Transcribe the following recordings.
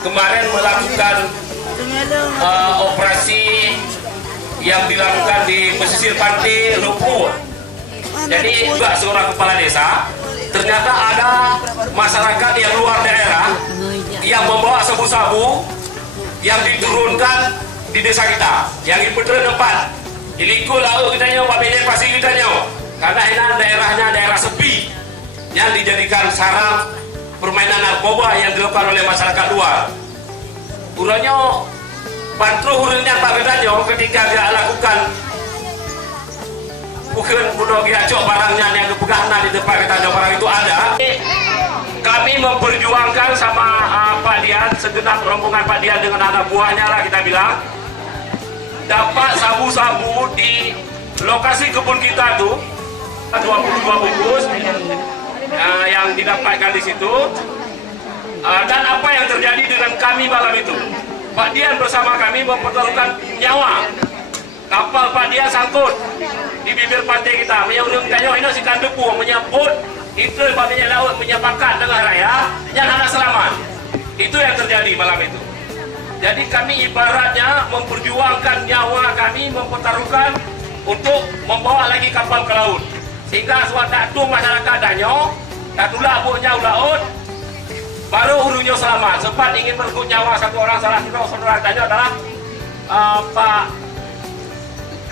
kemarin melakukan operasi yang dilakukan di pesisir pantai Lumpur. Jadi juga seorang kepala desa, ternyata ada masyarakat yang luar daerah yang membawa sabu-sabu yang diturunkan di desa kita, yang diputar tempat. Jadi ikut laut kita nyawa, Pak pasti kita nyawa. Karena ini daerahnya daerah sepi yang dijadikan sarang permainan narkoba yang dilakukan oleh masyarakat luar. Uranya pantro hurunnya Pak Gedanyo ketika dia lakukan bukan bunuh dia cok barangnya yang kepegahan di depan Gedanyo, barang itu ada. Kami memperjuangkan sama Pak Dian, segenap rombongan Pak Dian dengan anak buahnya lah kita bilang, dapat sabu-sabu di lokasi kebun kita tuh 22 bungkus yang didapatkan di situ. Dan apa yang terjadi dengan kami malam itu? Pak Dian bersama kami mempertaruhkan nyawa. Kapal Pak Dian sangkut di bibir pantai kita. Menyambut kanyo ini si kandepu menyambut itu babinya laut menyapakan tengah raya yang anak selamat. Itu yang terjadi malam itu. Jadi kami ibaratnya memperjuangkan nyawa kami, mempertaruhkan untuk membawa lagi kapal ke laut. Sehingga suatu masyarakat danyo, katulah buahnya laut, baru hurufnya selamat. Sempat ingin merebut nyawa satu orang, salah satu saudara danyo adalah Pak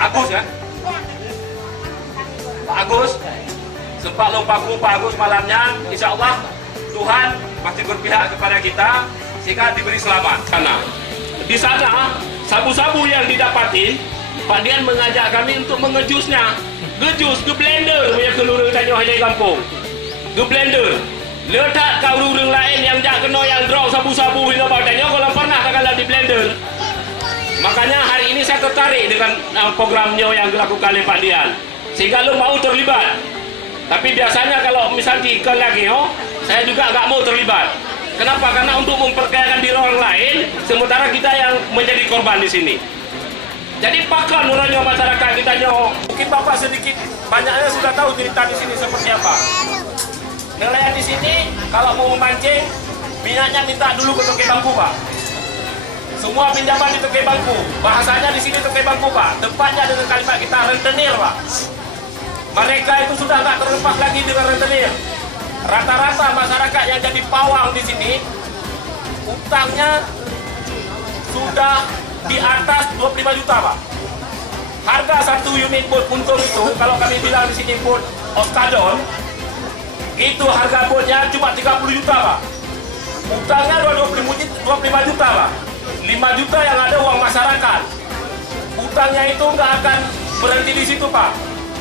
Agus kan? Pak Agus, sempat lupaku Pak Agus malamnya, insya Allah Tuhan pasti berpihak kepada kita sehingga diberi selamat. Karena di sana sabu-sabu yang didapati, Pak Dian mengajak kami untuk mengejusnya, gejus, ke blender punya keluru tanya hanya kampung, ke blender, letak kau urung lain yang jak kena yang drop sabu-sabu hingga bau tanya kalau pernah kalau di blender. Makanya hari ini saya tertarik dengan programnya yang dilakukan oleh Pak Dian, sehingga lo mau terlibat. Tapi biasanya kalau misalnya ikut lagi, saya juga nggak mau terlibat. Kenapa? Karena untuk memperkayakan diri orang lain, sementara kita yang menjadi korban di sini. Jadi pakar nuranya masyarakat kita nyo. Mungkin Bapak sedikit banyaknya sudah tahu cerita di sini seperti apa. Nelayan di sini kalau mau memancing, minyaknya minta dulu ke toke bangku, Pak. Semua pinjaman di toke bangku. Bahasanya di sini toke bangku, Pak. Tempatnya dengan kalimat kita rentenir, Pak. Mereka itu sudah nggak terlepas lagi dengan rentenir. Rata-rata masyarakat yang jadi pawang di sini, utangnya sudah di atas 25 juta, Pak. Harga satu unit boat puntung itu, kalau kami bilang di sini boat Oskadon, itu harga boatnya cuma 30 juta, Pak. Utangnya 25 juta, Pak. 5 juta yang ada uang masyarakat. Utangnya itu nggak akan berhenti di situ, Pak.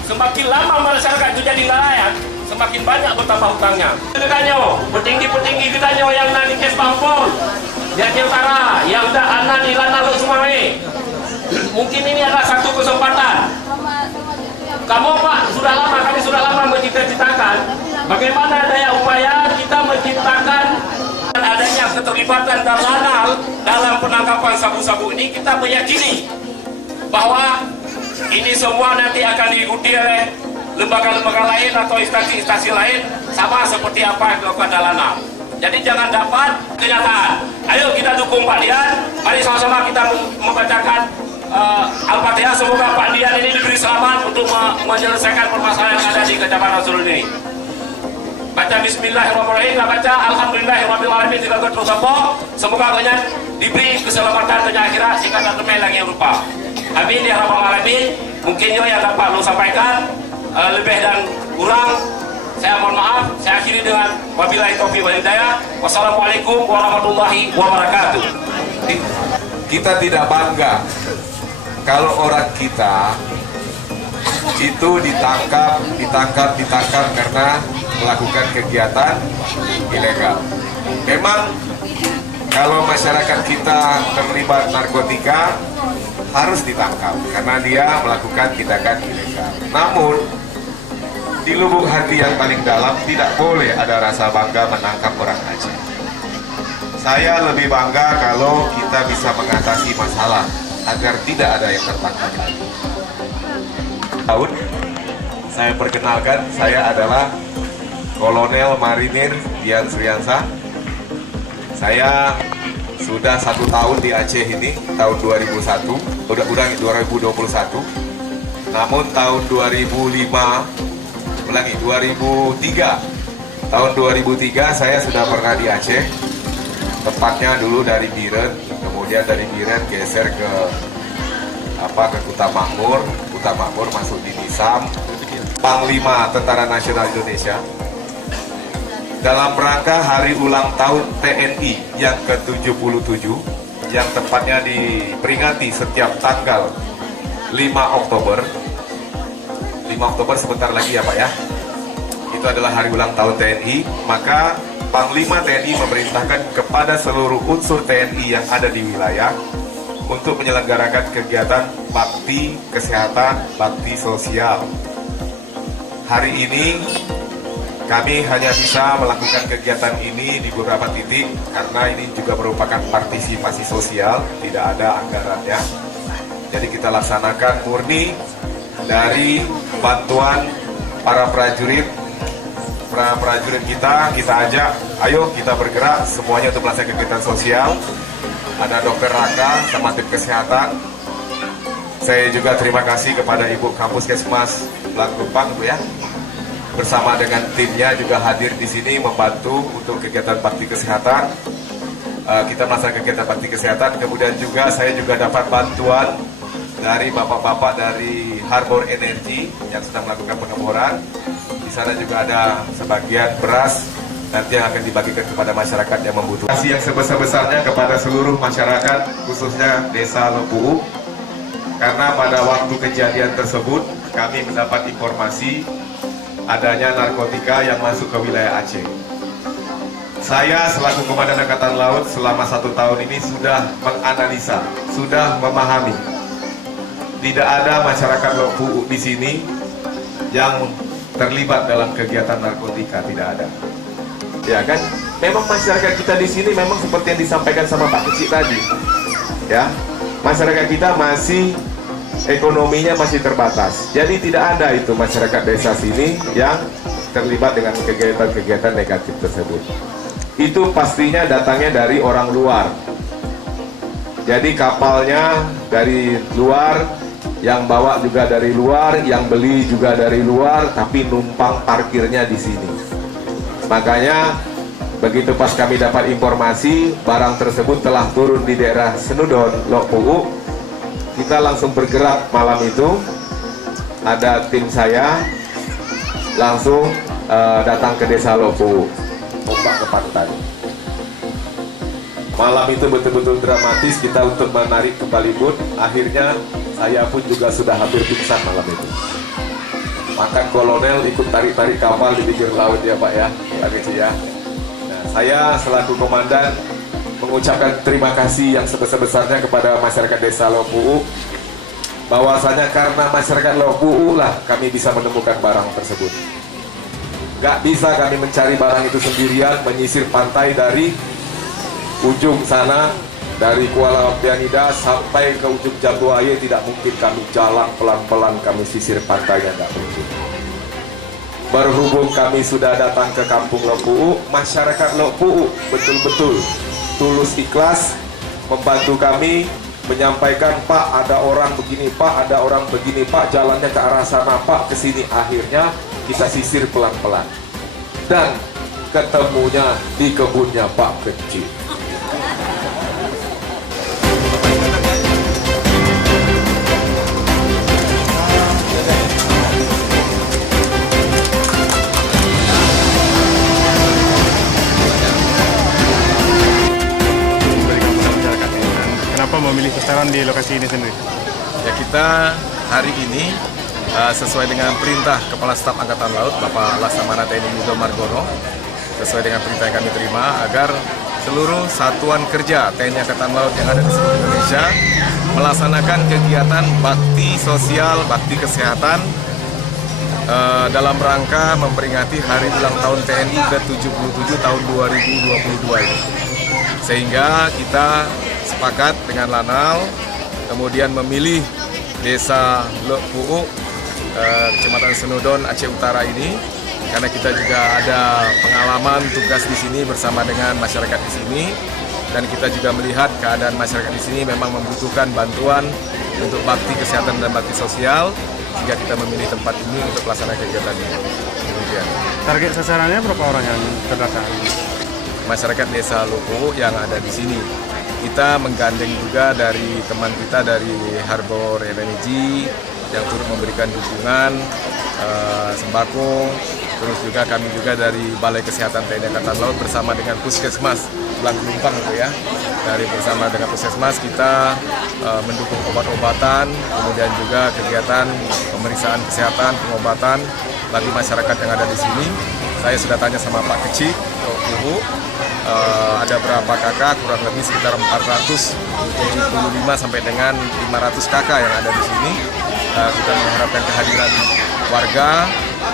Semakin lama masyarakat itu jadi nelayan, semakin banyak bertambah hutangnya. Kita nyo, petinggi-petinggi kita nyo yang nanti kes Bangpol, yang Utara, yang dah anak di Lana Sumawai. Mungkin ini adalah satu kesempatan. Kamu Pak, kami sudah lama mencita-citakan bagaimana daya upaya kita menciptakan adanya keterlibatan Darlanal dalam penangkapan sabu-sabu ini. Kita meyakini bahwa ini semua nanti akan diikuti oleh lembaga-lembaga lain atau instansi-instansi lain sama seperti apa yang dilakukan Darlanal. Jadi jangan dapat kenyataan. Ayo kita dukung Pak Dian. Mari sama-sama kita membacakan Al-Fatihah. Semoga Pak Dian ini diberi selamat untuk menyelesaikan permasalahan yang ada di Kecamatan Sulul ini. Baca Bismillahirrahmanirrahim, baca Alhamdulillahirrahmanirrahim, jika terus apa, semoga kalian diberi keselamatan dunia akhirat sehingga tak temui lagi yang lupa. Amin ya rabbal alamin. Mungkin yang dapat lo sampaikan lebih dan kurang saya mohon maaf. Saya akhiri dengan wabillahi taufiq wal hidayah. Wassalamualaikum warahmatullahi wabarakatuh. Kita tidak bangga kalau orang kita itu ditangkap karena melakukan kegiatan ilegal. Memang kalau masyarakat kita terlibat narkotika harus ditangkap karena dia melakukan tindakan ilegal. Namun di lubuk hati yang paling dalam tidak boleh ada rasa bangga menangkap orang Aceh. Saya lebih bangga kalau kita bisa mengatasi masalah agar tidak ada yang tertangkap. Saya perkenalkan, saya adalah Kolonel Marinir Dian Sriansa. Saya Sudah 1 tahun di Aceh ini, tahun 2001, udah 2021. Namun tahun 2003, tahun 2003 saya sudah pernah di Aceh. Tepatnya dulu dari Biren, kemudian dari Biren geser ke Kuta Makmur, Kuta Makmur masuk di Nisam, Panglima Tentara Nasional Indonesia. Dalam rangka hari ulang tahun TNI yang ke-77, yang tepatnya diperingati setiap tanggal 5 Oktober. 5 Oktober sebentar lagi ya Pak ya. Itu adalah hari ulang tahun TNI, maka Panglima TNI memerintahkan kepada seluruh unsur TNI yang ada di wilayah untuk menyelenggarakan kegiatan bakti kesehatan, bakti sosial. Hari ini kami hanya bisa melakukan kegiatan ini di beberapa titik karena ini juga merupakan partisipasi sosial, tidak ada anggarannya. Jadi kita laksanakan murni dari bantuan para prajurit kita ajak, ayo kita bergerak semuanya untuk melaksanakan kegiatan sosial. Ada Dokter Raka sama tim kesehatan. Saya juga terima kasih kepada Ibu Kampus Kesmas Blangkupang, Bu ya. Bersama dengan timnya juga hadir di sini membantu untuk kegiatan bakti kesehatan. Kita melaksanakan kegiatan bakti kesehatan. Kemudian juga saya juga dapat bantuan dari bapak-bapak dari Harbor Energy yang sedang melakukan pengeboran. Di sana juga ada sebagian beras nanti yang akan dibagikan kepada masyarakat yang membutuhkan. Terima kasih yang sebesar-besarnya kepada seluruh masyarakat, khususnya Desa Lopuu, karena pada waktu kejadian tersebut kami mendapat informasi adanya narkotika yang masuk ke wilayah Aceh. Saya selaku Komandan Angkatan Laut selama 1 tahun ini sudah menganalisa, sudah memahami. Tidak ada masyarakat Lopuu di sini yang terlibat dalam kegiatan narkotika, tidak ada. Ya kan? Memang masyarakat kita di sini memang seperti yang disampaikan sama Pak Kecik tadi. Ya, masyarakat kita masih ekonominya masih terbatas. Jadi tidak ada itu masyarakat desa sini yang terlibat dengan kegiatan-kegiatan negatif tersebut. Itu pastinya datangnya dari orang luar. Jadi kapalnya dari luar, yang bawa juga dari luar, yang beli juga dari luar, tapi numpang parkirnya di sini. Makanya begitu pas kami dapat informasi barang tersebut telah turun di daerah Senudon, Lopuu, kita langsung bergerak malam itu. Ada tim saya langsung datang ke Desa Lopuu, ombak ke pantai. Malam itu betul-betul dramatis kita untuk menarik kembali boot. Akhirnya saya pun juga sudah hampir pingsan malam itu. Makan kolonel ikut tarik-tarik kapal di pinggir laut ya Pak ya, Pak Kecik ya. Nah, saya selaku komandan mengucapkan terima kasih yang sebesar-besarnya kepada masyarakat Desa Lopuu, bahwasanya karena masyarakat Lopuu lah kami bisa menemukan barang tersebut. Gak bisa kami mencari barang itu sendirian, menyisir pantai dari ujung sana, dari Kuala Pianida sampai ke ujung Jatuaye. Tidak mungkin kami jalan pelan-pelan, kami sisir pantainya, nggak mungkin. Berhubung kami sudah datang ke kampung Lopuu, masyarakat Lopuu betul-betul tulus ikhlas membantu kami, menyampaikan, Pak ada orang begini, Pak ada orang begini, Pak jalannya ke arah sana, Pak kesini. Akhirnya kita sisir pelan-pelan dan ketemunya di kebunnya Pak Kecik. Kenapa memilih pestaran di lokasi ini sendiri? Ya, kita hari ini sesuai dengan perintah Kepala Staf Angkatan Laut Bapak Laksamana TNI Yudo Margono, sesuai dengan perintah yang kami terima agar seluruh satuan kerja TNI Angkatan Laut yang ada di seluruh Indonesia melaksanakan kegiatan bakti sosial, bakti kesehatan dalam rangka memperingati hari ulang tahun TNI ke-77 tahun 2022 ini. Sehingga kita sepakat dengan Lanal, kemudian memilih Desa Lopuu, Kecamatan Senudon, Aceh Utara ini, karena kita juga ada pengalaman tugas di sini bersama dengan masyarakat di sini. dan kita juga melihat keadaan masyarakat di sini memang membutuhkan bantuan untuk bakti kesehatan dan bakti sosial, sehingga kita memilih tempat ini untuk pelaksanaan kegiatan ini. Demikian. Target sasarannya berapa orang yang terdata? Masyarakat Desa Lopo yang ada di sini. Kita menggandeng juga dari teman kita dari Harbor Energy yang turut memberikan dukungan sembako. Terus juga kami juga dari Balai Kesehatan TNI Angkatan Laut bersama dengan Puskesmas Blank-Lumpang itu ya. Dari bersama dengan Puskesmas kita mendukung obat-obatan, kemudian juga kegiatan pemeriksaan kesehatan, pengobatan bagi masyarakat yang ada di sini. Saya sudah tanya sama Pak Kecik, Ibu, ada berapa kakak, kurang lebih sekitar 475 sampai dengan 500 kakak yang ada di sini. Kita mengharapkan kehadiran warga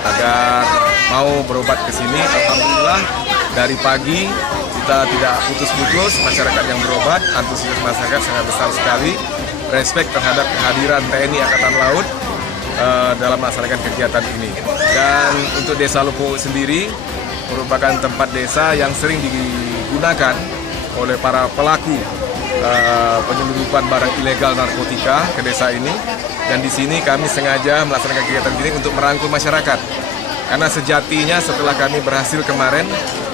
agar mau berobat ke sini. Alhamdulillah dari pagi kita tidak putus-putus, masyarakat yang berobat, antusias masyarakat sangat besar sekali. Respek terhadap kehadiran TNI Angkatan Laut dalam melaksanakan kegiatan ini. Dan untuk Desa Lopo sendiri merupakan tempat desa yang sering digunakan oleh para pelaku penyelundupan barang ilegal narkotika ke desa ini. Dan di sini kami sengaja melaksanakan kegiatan ini untuk merangkul masyarakat. Karena sejatinya setelah kami berhasil kemarin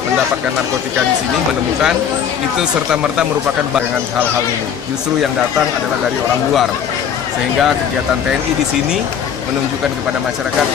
mendapatkan narkotika di sini, menemukan itu serta-merta merupakan bagian hal-hal ini. Justru yang datang adalah dari orang luar. Sehingga kegiatan TNI di sini menunjukkan kepada masyarakat